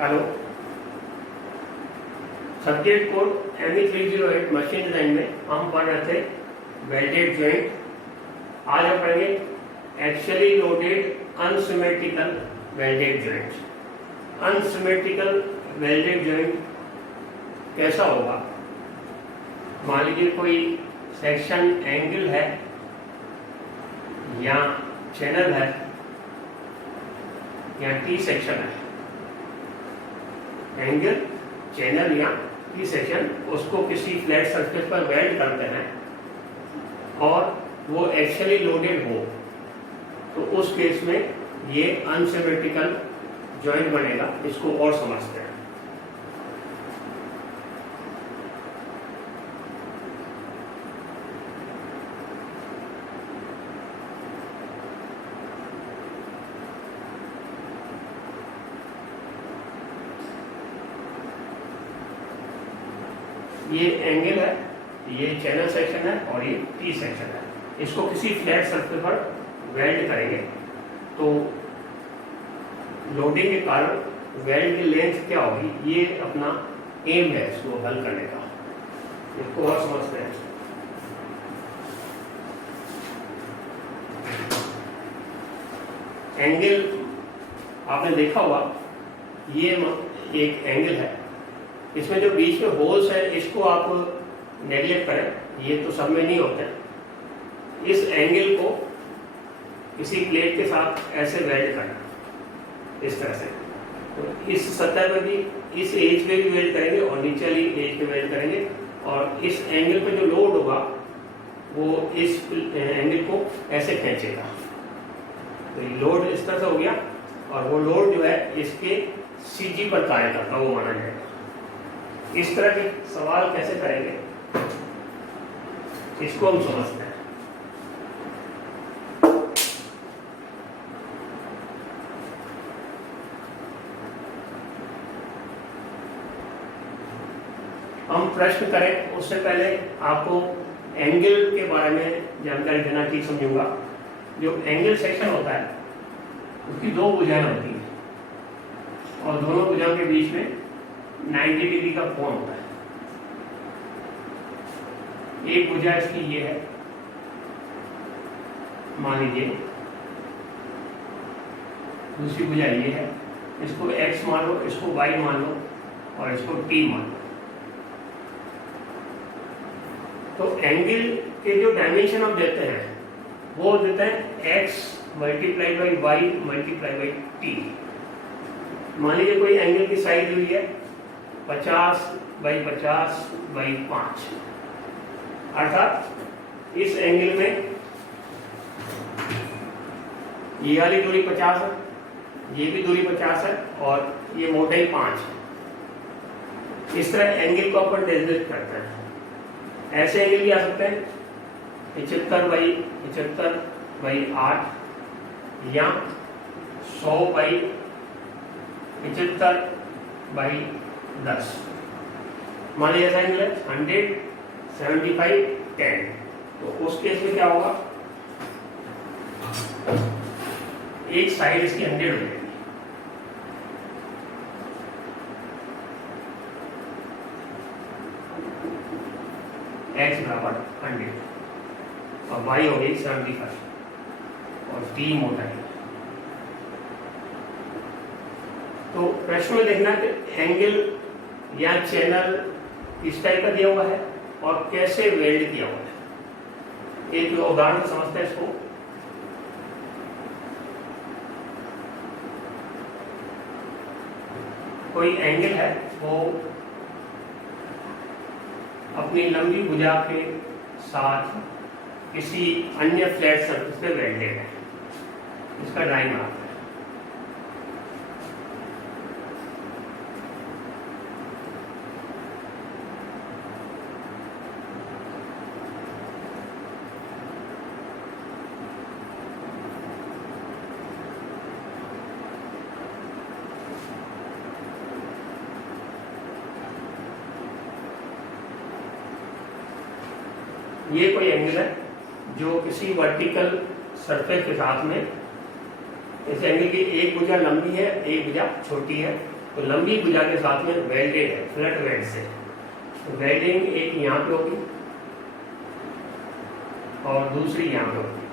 Hello, subject code ME308 machine design में हम पढ़ रहे थे वेल्डेड जॉइंट। आज हम पढ़ेंगे actually loaded unsymmetrical welded joint. Unsymmetrical welded joint कैसा होगा? मान लीजिए कोई सेक्शन एंगल है या चैनल है या टी सेक्शन है, एंगल, चैनल या टी सेक्शन, उसको किसी फ्लैट सरफेस पर वेल्ड करते हैं और वो एक्चुअली लोडेड हो तो उस केस में ये अनसिमेट्रिकल जॉइंट बनेगा। इसको और समझते हैं। ये एंगल है, ये चैनल सेक्शन है और ये टी सेक्शन है। इसको किसी फ्लैट सरफेस पर वेल्ड करेंगे तो लोडिंग के कारण वेल्ड की लेंथ क्या होगी, ये अपना एम है इसको हल करने का। इसको और समझते हैं। एंगल आपने देखा होगा, ये एक एंगल है, इसमें जो बीच में होल्स है इसको आप नेगलेक्ट करें, ये तो सब में नहीं होते। इस एंगल को किसी प्लेट के साथ ऐसे वेल्ड करना, इस तरह से। तो इस सतह पे भी, इस एज पे भी वेल्ड करेंगे और नीचे वाली एज पे वेल्ड करेंगे और इस एंगल पे जो लोड होगा वो इस एंगल को ऐसे खींचेगा। तो ये लोड इस तरह से हो गया और वो लोड जो है इसके CG पर कार्य करता है, वो माना जाएगा। इस तरह के सवाल कैसे करेंगे इसको हम समझते हैं। हम प्रश्न करें उससे पहले आपको एंगल के बारे में जानकारी देना ठीक समझूंगा। जो एंगल सेक्शन होता है उसकी दो भुजाएं होती हैं और दोनों भुजाओं के बीच में 90 डिग्री का कोण होता है। एक भुजा इसकी ये है, मान लीजिए, दूसरी भुजा ये है, इसको x मान लो, इसको y मान लो और इसको t मान लो। तो एंगल के जो डायमेंशन हम देते हैं वो देते हैं x multiply by y multiply by t। मान लीजिए कोई एंगल की साइज हुई है 50/50/5, अर्थात इस एंगल में ये वाली दूरी 50 है, ये भी दूरी 50 है और ये मोटाई 5 है। इस तरह एंगल को अपन डेजिग्नेट करते हैं। ऐसे एंगल भी आ सकते हैं 75/75/8 या 100/75/10। मान लीजिए ऐसा एंगल है 100/75/10। तो उस केस में क्या होगा, एक साइड इसकी 100 हो जाएगी, x बराबर 100 और y हो गई 75 और t मोटाई। तो प्रश्न में देखना कि एंगल या चैनल किस टाइप का दिया हुआ है और कैसे वेल्ड किया हुआ है। एक उदाहरण समझते हैं इसको। कोई एंगल है, वो अपनी लंबी भुजा के साथ किसी अन्य फ्लैट सरफेस पे वेल्डेड है। इसका ड्राइंग आता है। ये कोई एंगल है जो किसी वर्टिकल सरफेस के साथ में, इस एंगल की एक भुजा लंबी है, एक भुजा छोटी है तो लंबी भुजा के साथ में वेल्डेड है, फ्लैट वेल्ड से। तो वेल्डिंग एक यहाँ पे होगी और दूसरी यहाँ पे होगी,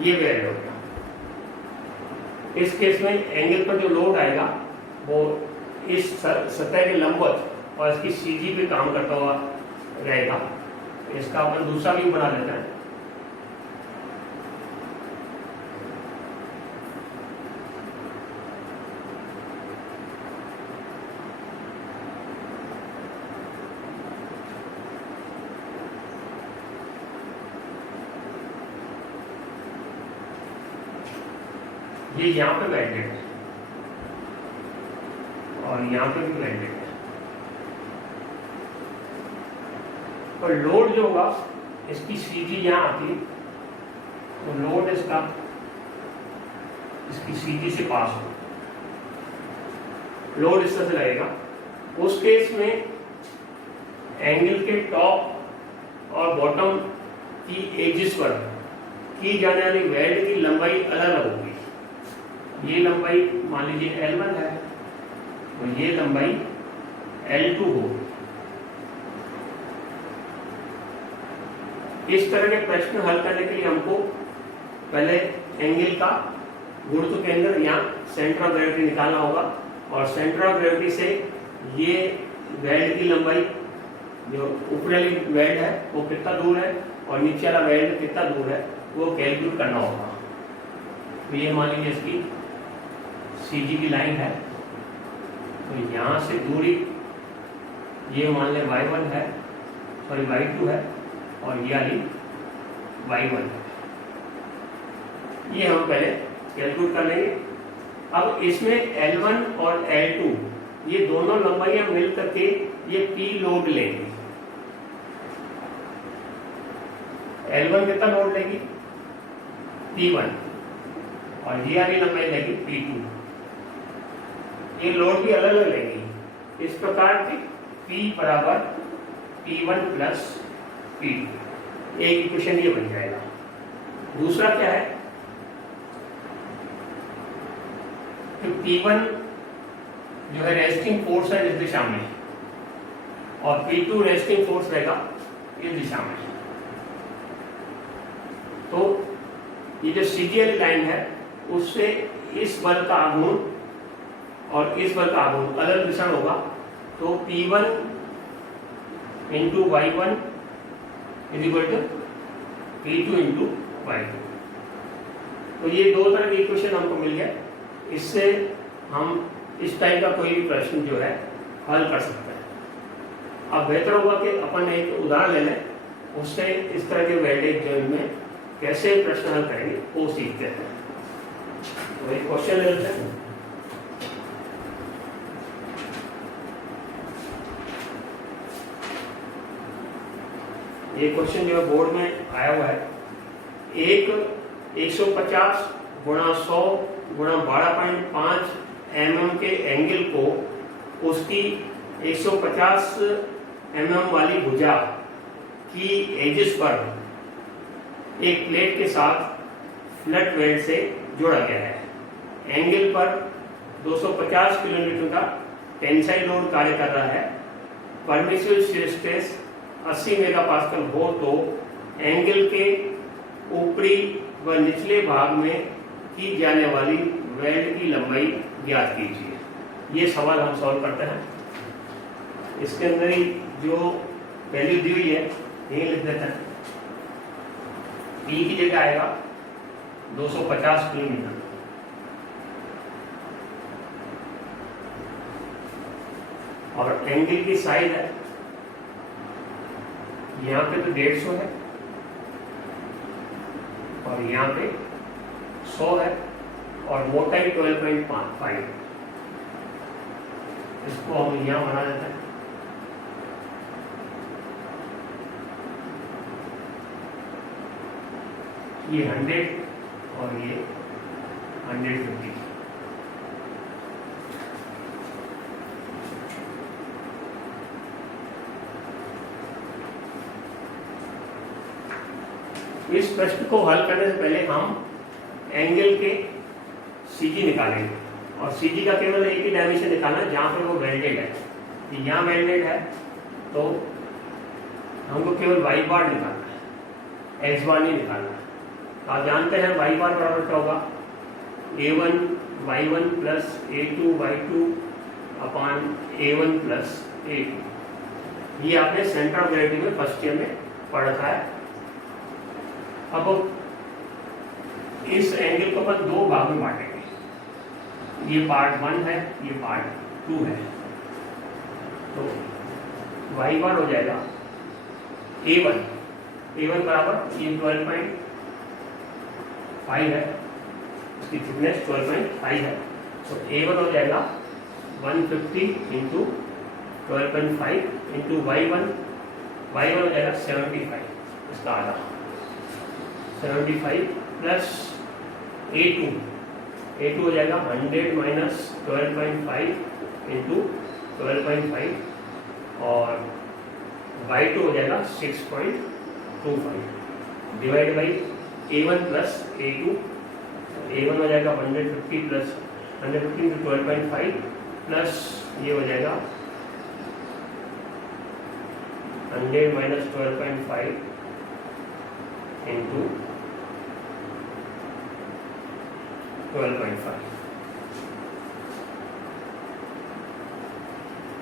ये वेल्ड हो गया। इस केस में एंगल पर जो लोड आएगा वो इस सतह के लंबवत और इसकी सीधी पे काम करता हुआ रहेगा। इसका अपन दूसरा व्यू बना लेते हैं। ये यहाँ पे वेल्डेड है और यहाँ पे भी वेल्डेड है। और लोड जो होगा इसकी सीधी यहाँ आती है, तो लोड इसका इसकी सीधी से पास हो, लोड इस तरह से लगेगा। उस केस में एंगल के टॉप और बॉटम की एजिस पर की जाने वाली वेल्ड की लंबाई अलग अलग होगी। ये लंबाई मान लीजिए L1 है और ये लंबाई L2 होगी। इस तरह के प्रश्न हल करने के लिए हमको पहले एंगल का गुरुत्व केंद्र या सेंटर ऑफ ग्रेविटी निकालना होगा, और सेंटर ऑफ ग्रेविटी से ये वेल्ड की लंबाई, जो ऊपरी वाली वेल्ड है वो कितना दूर है और नीचे वाला वेल्ड कितना दूर है, वो कैलकुलेट करना होगा। तो ये मान लीजिए इसकी सीधी की लाइन है, तो यहां से दूरी ये मान लें y1 है, सॉरी y2 है, और ये वाली y1 है। ये हम पहले कैलकुलेट कर लेंगे। अब इसमें L1 और L2 ये दोनों लंबाइयां मिल करके ये P लोड लेंगी। L1 कितना लोड लेगी? P1, और ये वाली लंबाई लेगी P2। ये लोड भी अलग अलग लेंगी। इस प्रकार की P बराबर P1 प्लस P2, एक इक्वेशन ये बन जाएगा। दूसरा क्या है कि P1 जो है रेस्टिंग फोर्स है इस दिशा में, और P2 रेस्टिंग फोर्स रहेगा इस दिशा में। तो ये जो सीधी वाली लाइन है उससे इस बल का आघूर्ण और इस बल का आघूर्ण अलग दिशा में होगा। तो P1 into y1 is equal to P2 into y2। तो ये दो तरह की इक्वेशन हमको मिल गया। इससे हम इस टाइप का कोई भी प्रश्न जो है हल कर सकते हैं। अब बेहतर होगा कि अपन एक उदाहरण ले लें, उससे इस तरह के वेल्डेज जोन में कैसे प्रश्न हल करेंगे वो सीखते हैं। तो एक क्वेश्चन ले लेते हैं। ये क्वेश्चन जो है बोर्ड में आया हुआ है। एक 150 गुणा 100 गुणा 12.5 mm के एंगल को उसकी 150 mm वाली भुजा की एजिस पर एक प्लेट के साथ फ्लैट वेल्ड से जोड़ा गया है। एंगल पर 250 किलोमीटर का टेंसाइल लोड कार्य कर रहा है। परमिसिबल शियर स्ट्रेस 80 मेगापास्कल हो तो एंगल के ऊपरी व निचले भाग में की जाने वाली वेल्ड की लंबाई ज्ञात कीजिए। ये सवाल हम सॉल्व करते हैं। इसके अंदर ही जो वैल्यू दी हुई है यही लिख देते हैं। P की जगह आएगा 250 किलोमीटर, और एंगल की साइज है यहाँ पे तो 150 है और यहाँ पे 100 है, और मोटाई 12.5। इसको हम यहाँ बना देते हैं। ये 100 और ये 150। इस प्रश्न को हल करने से पहले हम एंगल के CG निकालेंगे, और CG का केवल एक ही डायमेंशन निकालना है जहाँ पर वो वेल्डेड है। यहाँ वेल्डेड है तो हमको केवल y बार निकालना है, x बार नहीं निकालना है। तो आप जानते हैं y बार बराबर क्या होगा, a1 y1 plus a2 y2 अपान a1 प्लस a2। ये आपने सेंटर ऑफ ग्रेविटी में फर्स्ट ईयर में पढ़ रखा है। अब इस एंगल को अपन दो भाग में बांटेंगे, ये पार्ट 1 है, ये पार्ट 2 है। तो y बार हो जाएगा a1 बराबर ये 12.5 है, इसकी थिकनेस 12.5 है। तो a1 हो जाएगा 150 इंटू 12.5 इंटू y1 हो जाएगा 75, इसका आधा 75 प्लस a2 हो जाएगा 100 माइनस 12.5 इंटू 12.5 और y2 हो जाएगा 6.25 divide by a1 plus a2। a1 हो जाएगा 150 प्लस 150 इंटू 12.5 प्लस ये हो जाएगा 100 माइनस 12.5 इंटू 12.5।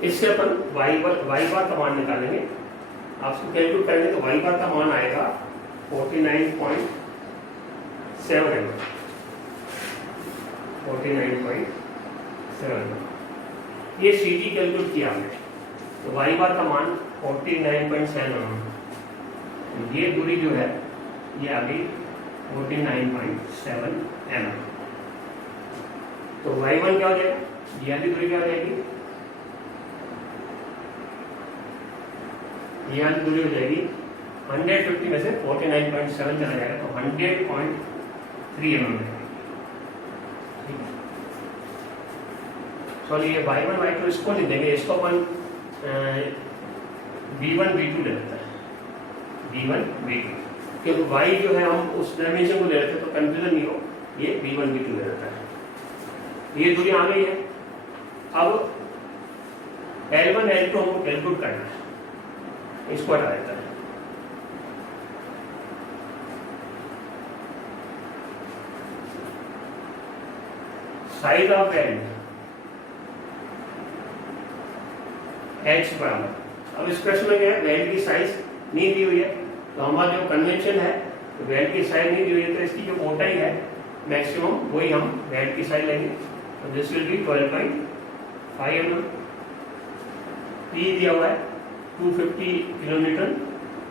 इससे अपन y बार का मान निकालेंगे। आपको कैलकुलेट करेंगे तो y बार का मान आएगा 49.7 mm। 49.7 mm ये CG कैलकुलेट किया हमने, तो y बार का मान 49.7 mm। ये दूरी जो है ये आ गई 49.7 mm। तो y1 क्या हो जाएगा, ये वाली दूरी क्या हो जाएगी, ये वाली दूरी हो जाएगी 150 में से 49.7 चला जाएगा तो 100.3 mm। सॉरी ये y1 y2 इसको नहीं देंगे, इसको अपन b1 b2 ले लेते हैं, b1 b2, क्योंकि y जो है हम उस डायमेंशन को ले लेते हैं तो कंफ्यूजन नहीं हो, ये b1 b2 ले लेता है। ये दूरी आ गई है। अब L1 L2 हमको कैलकुलेट करना है, इसको हटा देता है। साइड ऑफ एंड h बराबर, अब इस प्रश्न में क्या है, वेल्ड की साइज नहीं दी हुई है, तो हमारा जो कन्वेंशन है तो वेल्ड की साइज नहीं दी हुई है, तो इसकी जो मोटाई है मैक्सिमम वही हम वेल्ड की साइज लेंगे। तो this will B 12.5 mm। P दिया हुआ है 250 किलोन्यूटन,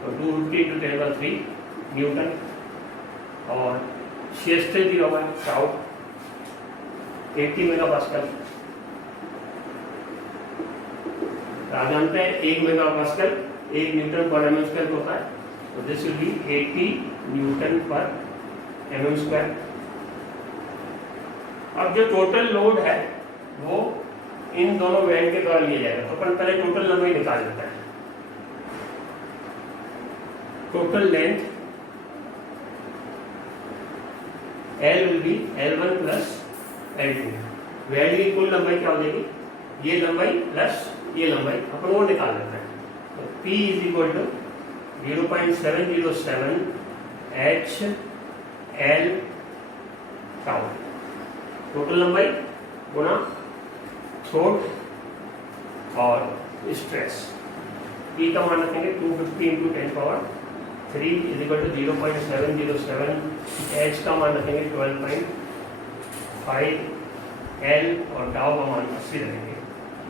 तो 250 इंटू 10⁻³ न्यूटन, और शेयर स्ट्रेस दिया हुआ है टाउ 80 मेगापास्कल। आप जानते हैं 1 मेगापास्कल 1 न्यूटन पर mm² होता है, तो दिस विल बी 80 न्यूटन पर mm²। अब जो टोटल लोड है वो इन दोनों वेल्ड के द्वारा लिया जाएगा, तो अपन पहले टोटल लंबाई निकाल लेते हैं। Total length L will be L1 plus L2। Weld की कुल लंबाई क्या हो जाएगी, ये लंबाई प्लस ये लंबाई, अपन वो निकाल लेते हैं। तो P is equal to 0.707 H L tau, total लंबाई गुना थ्रोट और स्ट्रेस। P का मान रखेंगे 250 into 10⁻³ is equal to 0.707। H का मान रखेंगे 12.5, L और टाउ का मान 80 रखेंगे,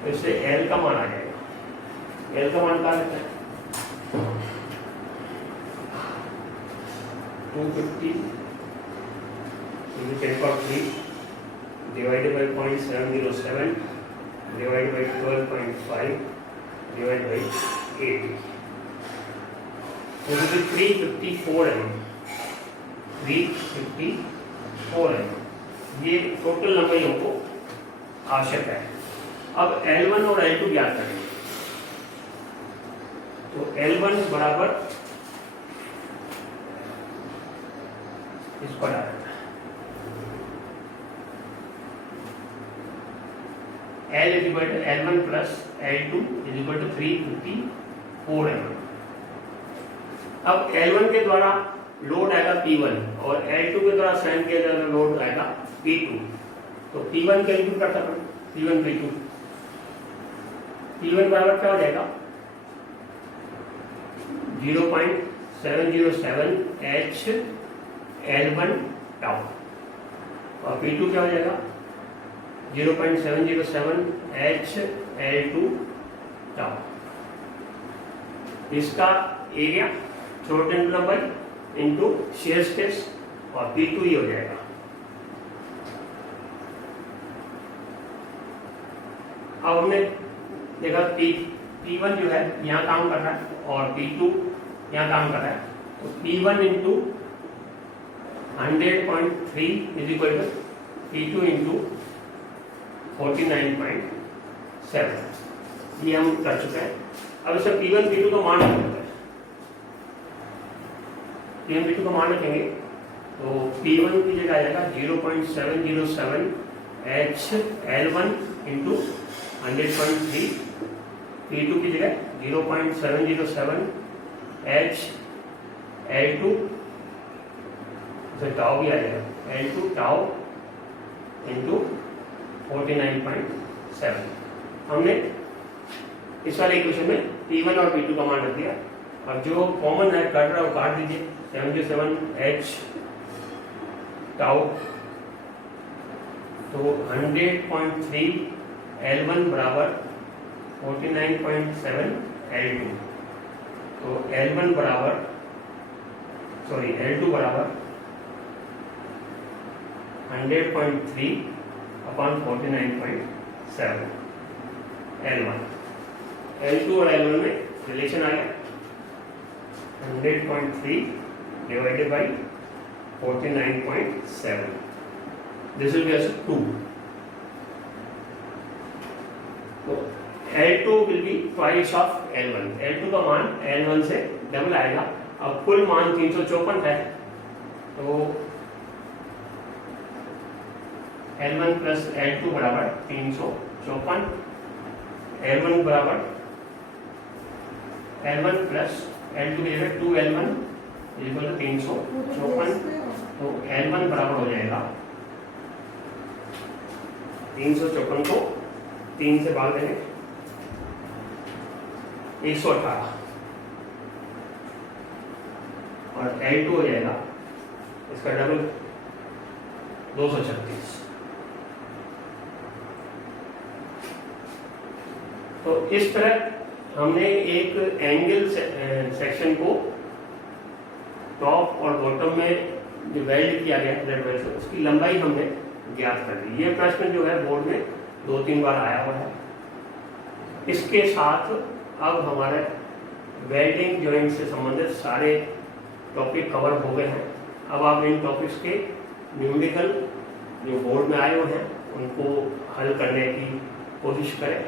तो इससे L का मान आ जाएगा। L का मान क्या रहता है 250 into 10⁻³ divided by 0.707 divided by 12.5 divided by 8, so this is 354 mm। 354 mm ये टोटल लंबाई हमको आवश्यक है। अब L1 और L2 ज्ञात करेंगे, तो L1 बराबर इसको डालना है L is equal to L1 plus L2 is equal to 354 mm। अब L1 के द्वारा लोड आएगा P1 और L2 के द्वारा सहन किया जाएगा लोड आएगा P2। तो P1 कैलकुलेट करता है, P1 P2, P1 बराबर क्या हो जाएगा 0.707 H L1 टाउ और P2 क्या हो जाएगा 0.707 H L2 टाउ। इसका एरिया थ्रोट एंड लंबाई इनटू शेयर स्ट्रेस और P2 ही हो जाएगा। अब हमने देखा P1 जो है यहाँ काम कर रहा है और P2 यहाँ काम कर रहा है, तो P1 into 100.3 is equal to P2 into 49.7, ये हम कर चुके हैं। अब इसे P1 P2 का मान रखते हैं, P1 P2 का मान रखेंगे तो P1 की जगह आ जाएगा 0.707 H L1 इंटू 100.3, P2 की जगह 0.707 H L2 टाउ भी आ जाएगा L2 टाउ इंटू 49.7। हमने इस वाले इक्वेशन में P1 और P2 का मान रख दिया। अब जो कॉमन है कट रहा है वो काट दीजिए, 77 H टाउ तो 100.3 L1 बराबर 49.7 L2, तो L1 बराबर L2 बराबर 100.3 अपॉन 49.7 L1। L2 और L1 में रिलेशन आ गया 100.3 divided by 49.7, this will be as 2। तो L2 will be twice of L1, L2 का मान L1 से डबल आएगा। अब कुल मान 354 है, तो L1 प्लस L2 बराबर 354, L1 बराबर L1 प्लस L2 की जगह 2L1 इक्वल टू 354, तो L1 बराबर हो जाएगा 354 को 3 से भाग देंगे 118 और L2 हो जाएगा इसका डबल 236। तो इस तरह हमने एक एंगल सेक्शन को टॉप और बॉटम में जो वेल्ड किया गया है वेल्ड से उसकी लंबाई हमने ज्ञात कर दी। ये प्रश्न जो है बोर्ड में 2-3 बार आया हुआ है। इसके साथ अब हमारे वेल्डिंग जॉइंट से संबंधित सारे टॉपिक कवर हो गए हैं। अब आप इन टॉपिक्स के न्यूमेरिकल जो बोर्ड में आए हुए हैं उनको हल करने की कोशिश करें।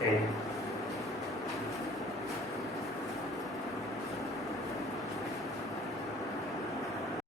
Thank you.